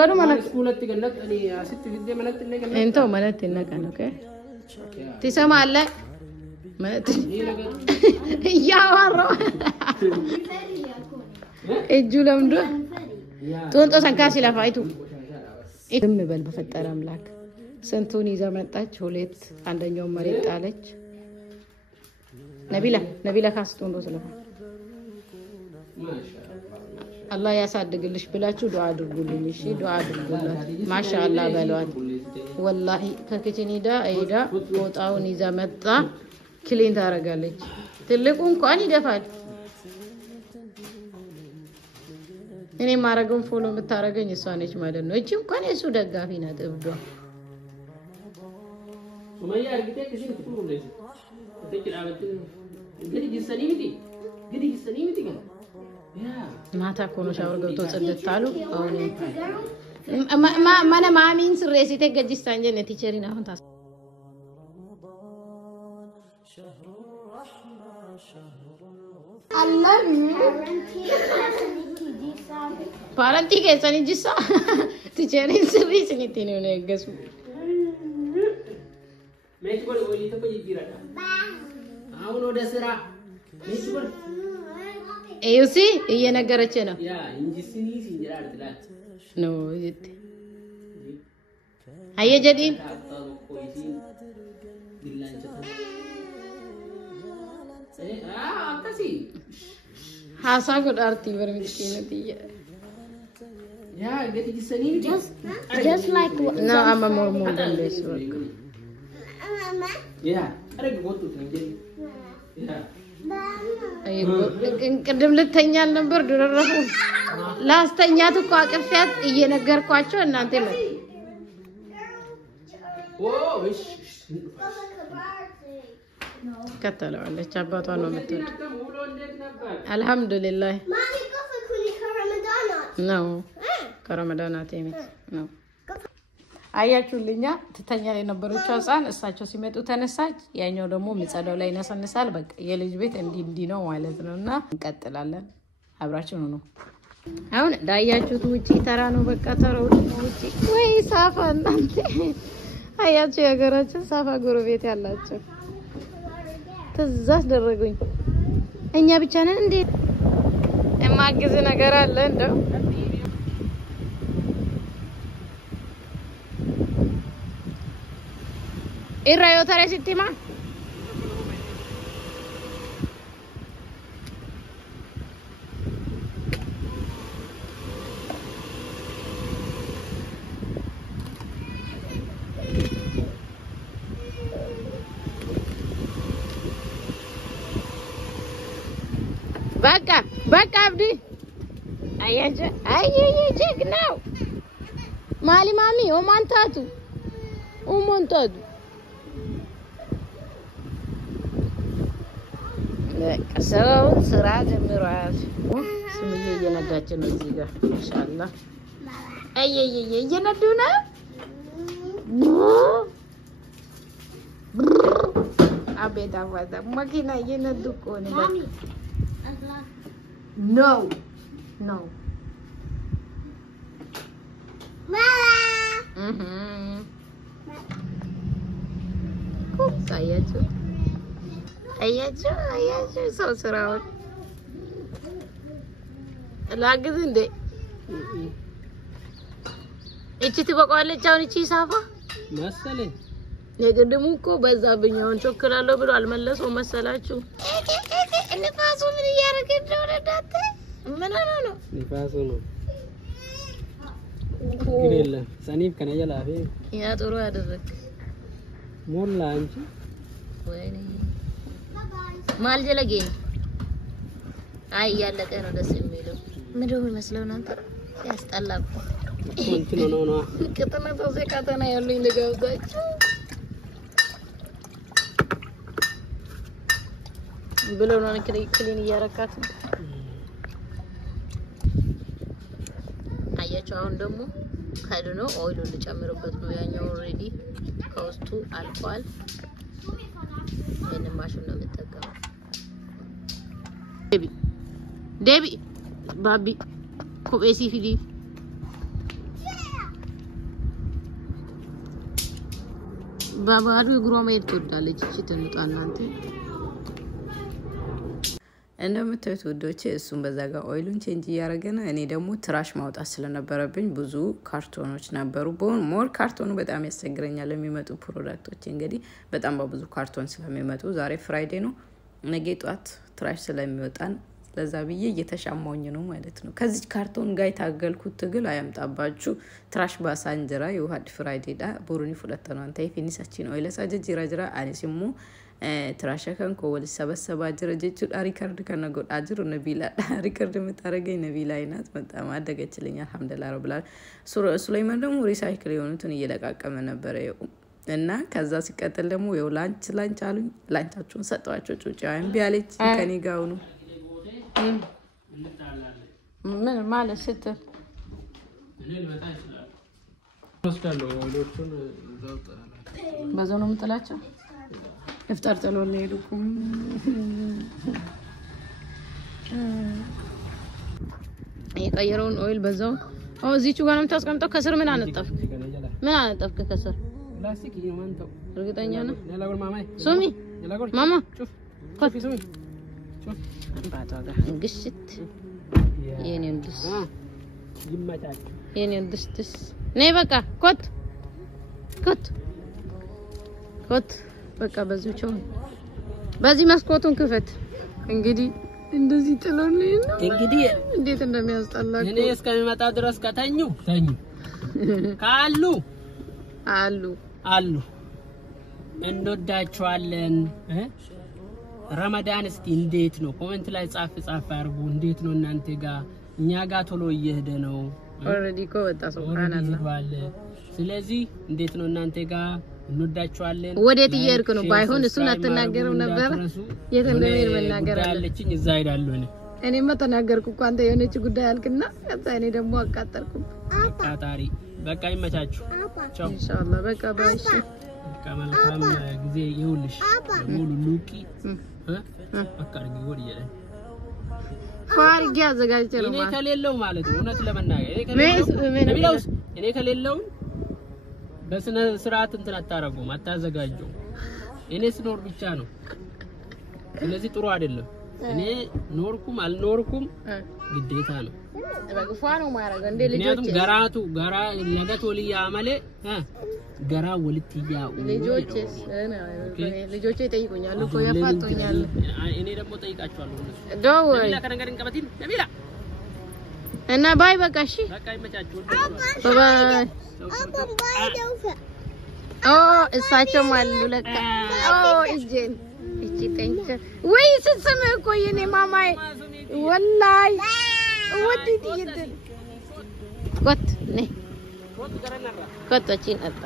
ጋዱ ማለት ሁለት ገነት እኔ አስት ጊዜ ማለት ለገነ እንተው ማለት ነቀነ ኦኬ ትሰማለ ማለት ያዋራ እጁ ለምዶ ቶንጦ ሰንካሲ ለፋይቱ እም በል በፈጠረ አምላክ ስንቱን ይዛ መጣች። ሁለት አንደኛው መሬት ጣለች። ነቢላ ካስቶንዶ ስለፋ አላህ ያሳድግልሽ ብላችሁ ዱዓ አድርጉልኝ። እሺ ዱዓ አድርጉላት። ማሻአላህ በሏት። ወላሂ ከክችኒዳ አይዳ ፎጣውን ይዛ መጣ። ክሊን ታረጋለች። ትልቁ እንኳን ይደፋል። እኔ ማረገውን ፎሎ የምታረገኝ እሷ ነች ማለት ነው። እቺ እንኳን የሱ ደጋፊ ናት። እብዷ ሱመያ አርግቴ ከዚህ ትቁሩልኝ ተጭራበት እንግዲህ ጅሰኒሚቲ ግን ማታ ኮኖ ሻወር ገብቶ ጽድታሉ። አሁን ማነ ማሚን ስሬሲቴ ገጅስታን ጀነ ቲቸሪና አሁን ታስ Allah Paranti ke sani jissa ticherin sirri siniti ne negasu mechgol oli to ko yira awno desira mechgol እዩሲ እየነገረች ነው ያ እንጂስኒ ሲንጀራ አጥላት ነው ይት አየጀዲን ታጣው ኮይሲ ዲላንቸታ አካሲ ሐሳብ ዳርቲ በርሚስኪነትየ ያ ገትጂሰኒ Just like what? ነው አማሞር ሞንደን ደስወክ ያ አረግ ወጡት እንጂ ያ ቅድም ልተኛል ነበር ድረረፉ ላስተኛት እኮ አቅፊያት እየነገርኳቸው እናንተ ነው ኦ እሺ ከተለዋለች አባቷ ነው የምትወድ አልহামዱሊላህ Mommy, go for Kunika Ramadana. ነው ከረመዳናት የምት ነው አያችሁልኛ ትተኛ ላይ ነበረችው ህፃን እሳቸው ሲመጡ ተነሳች ያኛው ደግሞ ምጸዳው ላይ ነሰነሳል በቃ የልጅ ቤት እንዲ ነው ማለት ነውና እንቀጥላለን አብራችን ነው አሁን ዳያችሁት ውጪ ተራ ነው በቃ ተራው ውጪ ወይ ሳፋ እናንተ አያችሁ የሀገራችን ሳፋ ጎረቤት ያላቸው ትዛዝ ደረጉኝ እኛ ብቻ ነን እንዴ እማግዝ ነገር አለ እንደው ኢራዮ ተሬ ሲቲማ በቃ አብዲ አየየ ጀግናው ማሊ ማሚ ኦማንታቱ ሰው ስራ ጀምሯል ስምዬ እየነዳች ነው እዚህ ጋር ኢንሻአላህ አየየ እየነዱ ነው አቤት አዋዛ መኪና እየነዱ እኮ ነው No. Mama. አያችሁ ሰው ስራውን ላግዝ እንዴ እቺ ትበቃለች አሁን እቺ ሳፋ መሰለኝ የግድሙ እኮ በዛብኛውን ቾክላለሁ ብሎ አልመለሰው መሰላችሁ ንፋሱ ምን እያደረገ ነው ረዳት ምን ነው ንፋሱ ነው ግሬለ ሰኒፍ ከነየላ አፌ ያ ጥሩ ያደረክ ሞላ አንቺ ወይኔ ማልጀለጌ አይ ያለቀ ነው ደስ የሚለው ምንድነው መስለው ነው አንተ ያስጠላቁ እንትኑ ነው ከተማ ተዘካተና ያሉኝ ለጋውታችሁ ብሎ ነው ክሊን እያረካት አያችሁ አሁን ደግሞ ካድኖ ኦይሉን ልጨምርበት ነው ያኛው ኦሬዲ ከውስጡ አልቋል ይሄንን ማሽን ነው የምጠቀመው ዴቢ ባቢ ኮቤሲ ፊዲ ባባዱ እግሯ ማየት ትወዳለች እቺ ተንጣ እናንተ እንደምታዩት ወዶቼ እሱን በዛ ጋር ኦይሉን ቼንጅ ያረገና እኔ ደግሞ ትራሽ ማውጣት ስለነበረብኝ ብዙ ካርቶኖች ነበሩ ሞር ካርቶኑ በጣም ያስቸግረኛል የሚመጡ ፕሮዳክቶች እንግዲህ በጣም በብዙ ካርቶን ስለሚመጡ ዛሬ ፍራይዴ ነው ነገ ጧት ትራሽ ስለሚወጣን ለዛ ብዬ እየተሻማውኝ ነው ማለት ነው ከዚህ ካርቶን ጋር ታገልኩት ትግል አያምጣባችሁ ትራሽ ባሳንጀራ የውሃድ ፍራይዴ ዳ ቦሩኒ ፍለተ ነው አንተ ፊኒሳቺ ነው ለሳጀ ጅራጅራ አኔሲሙ ትራሸከን ኮወል ሰበሰባ ጅረጀቹ ሪከርድ ከነጎድ አጅሩ ነቢላ ሪከርድ መታረገኝ ነቢላ አይናት በጣም አደገችልኝ አልহামዱሊላህ ረብላል ሱለይማን ደግሞ ሪሳይክል የሆኑትን እየለቃቀመ ነበር እና ከዛ ሲቀጥል ደግሞ የው ላንች አሉኝ ላንቻቸውን ሰጣቸው ጩጫን ቢያለች ከኔ ጋው ነው ምን ማለት ስትል እኔ ልመጣ ይችላል ወስዳለሁ ወሎቹን ዛውጣላ በዛው ነው የምጥላቸው እፍጣር ጥሎ ለሄዱኩም የቀየረውን ኦይል በዛው እዚቹ ጋር ነው የምታስቀምጠው ከስር ምን አነጠፍክ ከስር ፕላስቲክ ይማንተው እርግጠኛ ነህ ያላጎል ማማይ ሱሚ ያላጎል ማማ ሹፍ ኮፊ ሱሚ ይመቻችሁ ባታጋ ግሽት የኔን ድስ ይመቻችሁ የኔን ድስ ነይ በቃ ኮት በቃ በዚሁ ቻው በዚህ መስኮቱን ክፈት እንግዲህ እንደዚህ ጥሎን ነው እንግዲህ እንዴት እንደሚያስጠላው እኔ እስከሚመጣ ድረስ ከተኙ አሉ እንወዳችኋለን ረመዳን እስቲ እንዴት ነው ኮሜንት ላይ ጻፍ አድርጉ እንዴት ነው እናንተ ጋር እኛ ጋር ቶሎ እየሄደ ነው ኦሬዲ ኮ ወጣ ሱብሃንአላህ ስለዚህ እንዴት ነው እናንተ ጋር እንወዳችኋለን ወዴት እየሄድክ ነው ባይሆን እሱን አትናገረው ነበር የት እንደሚሄድ መናገር አለችኝ እዛ ሄዳለሁ እኔማ ተናገርኩ እኮ አንተ የሆነች ጉዳይ አልክና ከዛ እኔ ደግሞ አቃጠርኩ አቃጣሪ በቃ ይመቻችሁ ቻው ኢንሻአላህ በቃ ባይሽ ከመልካም ጊዜ ይሁንልሽ ሙሉ ሉቂ አካርጊ ወዲየ ፋርጊ አዘጋጅቼ ነው እኔ ከሌለው ማለት ነው እውነት ለመናገር እኔ ከሌለው በስነ ስርዓት እንትን አታረጉም አታዘጋጁም እኔ ስኖር ብቻ ነው ስለዚህ ጥሩ አይደለም እኔ ኖርኩም አልኖርኩም ግዴታ ነው በግፋ ነው ማረጋ እንደ ጋራ ለገት ወልያ አመለ ጋራ ወልትያ ልጆቼ ጠይቁኛል እኮ ያፋጡኛል እኔ ደግሞ ጠይቃቸዋለሁ ደውል ከነገር እንቀበቲን ነቢላ እና ባይ በቃ እሺ በቃ ይመቻችሁ ባይ እሳቸው አሉ ለካ እጄን እቺ ጠንቸ ወይ ስትሰማ እኮ የኔ ማማይ ወላይ ወዲት ይደል ኮት ነይ ኮት ወጪን አጣ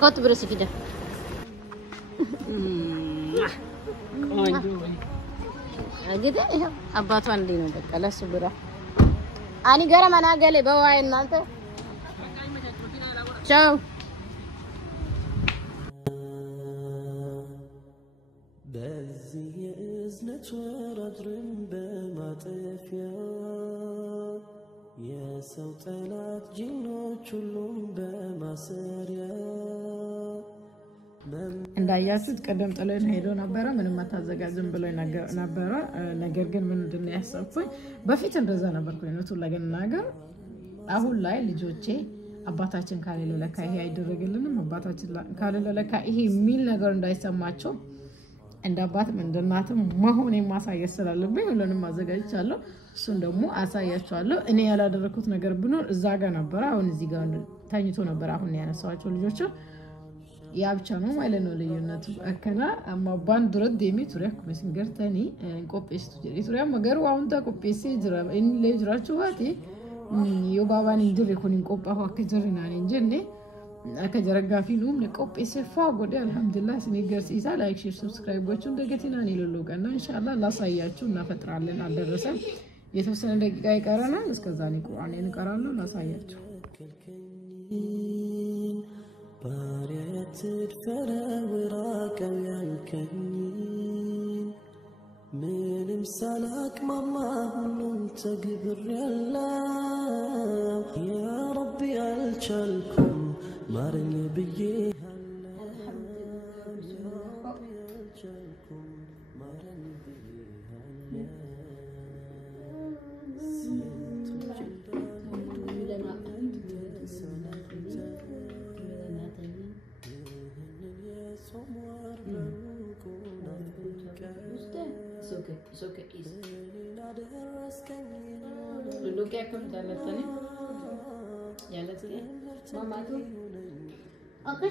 ኮት ብረስ ፊዳ አገደ አባቷ እንዴ ነው በቃ ለሱ ብራ አኒ ገረ መናገለ በዋይ እናንተ ቻው በዚህ የእዝነት ወራድርን በማጠፊያ የሰው ጠላት ጅኖች ሁሉም በማሰሪያ እንዳያችሁት ቀደም ጥለን ሄዶ ነበር ምንም አታዘጋጅም ብሎ ነበር ነገር ግን ምንድነው ያሰብኩኝ በፊት እንደዛ ነበርኩኝ ነው ለገናገር አሁን ላይ ልጆቼ አባታችን ካለለ ለካ ይሄ አይደረግልንም አባታችን ካለለ ለካ ይሄ ሚል ነገር እንዳይሰማቸው እንደ አባትም እንደ እናትም መሆን የማሳየት ስላለብኝ ሁሉንም አዘጋጅቻለሁ እሱን ደግሞ አሳያቸዋለሁ እኔ ያላደረኩት ነገር ብኖር እዛ ጋር ነበር አሁን እዚህ ጋር ታኝቶ ነበር አሁን ያነሳዋቸው ልጆች ያ ብቻ ነው ማለት ነው ልዩነቱ አከና አማባን ድረድ ደሚ ቱሪያ ኮሜሲንገርተኒ እንቆጴስቱ ጀሪ ቱሪያ መገሩ አሁን ተቆጴሲ ጅራ እን ለጅራቹ ዋቲ የባባን እንድር ይኮን እንቆጳው አከጀርና እንጀኔ አከጀረጋፊ ነው ለቆጴሲ ፋጎደ አልহামዱሊላህ ስኒገርስ ኢሳ ላይክ ሼር ሰብስክራይብ ወቹ እንደገቲና ነው ለሎቀና ኢንሻአላህ ላሳያችሁ እናፈጥራለን አልደረሰም የተወሰነ ደቂቃ ይቀራናል እስከዛ ነው ቁርአንን እንቀራለን ላሳያችሁ ባሪያት ፈረውራቀ ያልከኝ ምንም ሳላቅማማ ሁሉም ተግብር ያለው ያ ረቢ አልቻልኩም ማረኝ ብዬ It's okay. Look at him, Jalatani. Jalatani. Mama, do. Okay,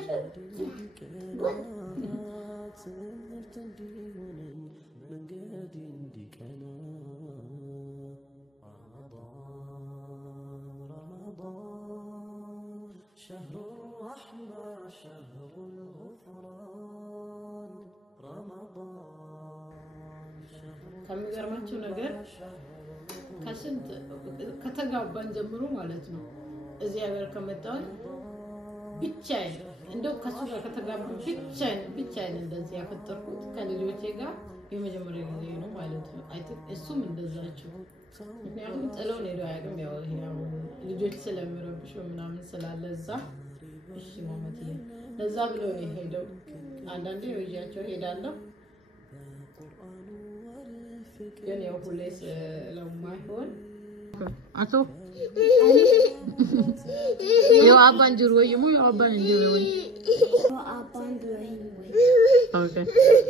شهر الرحمة شهر الغفران رمضان ከሚገርማችሁ ነገር ከስንት ከተጋባን ጀምሮ ማለት ነው እዚህ ሀገር ከመጣን ብቻዬን እንደው ከሱ ጋር ከተጋባ ብቻዬን እንደዚህ ያፈጠርኩት ከልጆቼ ጋር የመጀመሪያ ጊዜ ነው ማለት ነው እሱም እንደዛቸው ምክንያቱም ጥለው ነው ያገም ያው ልጆች ስለምረብሽ ምናምን ስላለዛ እሺ ማማቲያ ለዛ ብለው ሄደው አንዳንዴ ወይያቸው ሄዳለሁ ግን ያው ሁሌስ ለማይሆን አቶ ያው አባን ጅሩ ወይ ሙ ያው አባን ጅሩ ወይ ኦኬ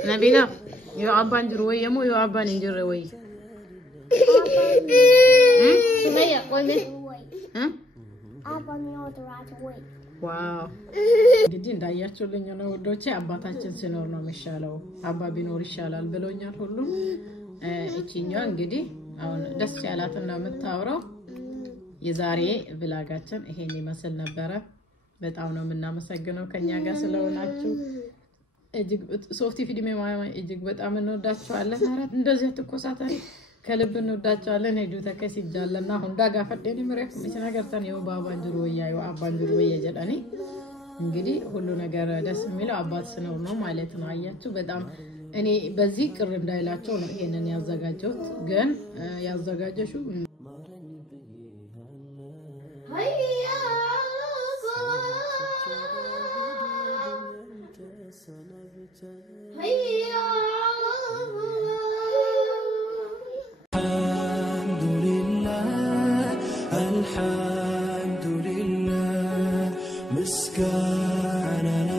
ነቢላ ያው አባን ጅሩ ወይ ሙ ያው አባን ጅሩ ወይ Sumaya, ቆይ ዋው እንግዲህ እንዳያችሁልኝ ነው ወዶቼ አባታችን ሲኖር ነው የሚሻለው አባ ቢኖር ይሻላል ብሎኛል ሁሉ እቺኛው እንግዲህ አሁን ደስ ያላትና የምታወራው የዛሬ ብላጋችን ይሄን ይመስል ነበር በጣም ነው የምናመሰግነው ከኛ ጋር ስለሆናችሁ እጅግ ሶፍቲ ፊልም ማማ እጅግ በጣም እንወዳችኋለን እንደዚህ ተቆሳታሪ ከልብ እንወዳችኋለን ሄዱ ተከሲጃለና አሁን ዳጋ ፈደኒ ምረክ ምን ነገር ተነው ባባንጅሮ ያዩ አባንጅሮ ያጀዳኒ እንግዲህ ሁሉ ነገር ደስ የሚለው አባት ስኖር ነው ማለት ነው አያችሁ በጣም እኔ በዚህ ቅር እንዳይላቸው ነው ይሄንን ያዘጋጀሁት ግን ያዘጋጀሽው الحمد لله مسكانا